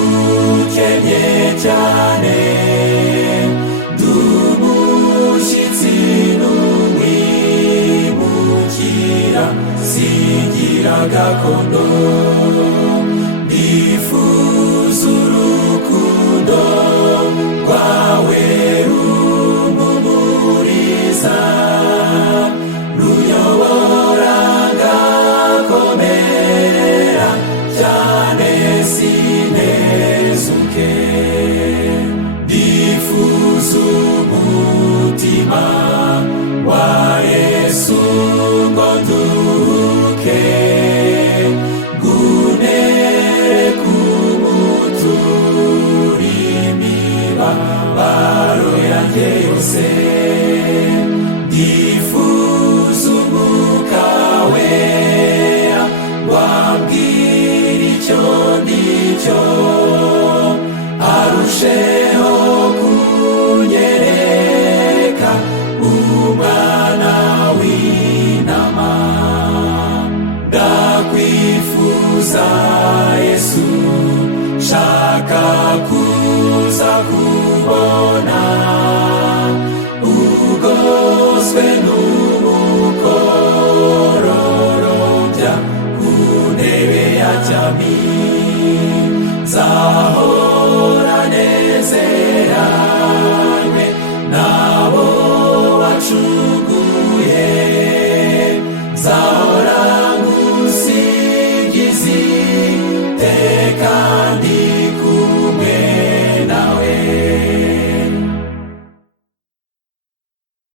ndagukenye cyane, ndumushyitsi n'umwimukira, singira gakondo. Ndifuza urukundo rwawe rumpumuriza, runyobora ngakomera cyane sinezuke. Ndifuza umutima wa Yesu ngo nduhuke, nguntere kumutura imibabaro yanjye yose. Ndifuza umwuka wera wambwira icyo ndicyo, arusheho kunyereka umwana w'intama. Ndakwifuza Yesu, shaka kuza kubona, ugoswe n'umukororombya ku ntebe ya cyami. Nzahora nezeranywe n'abo wacunguye,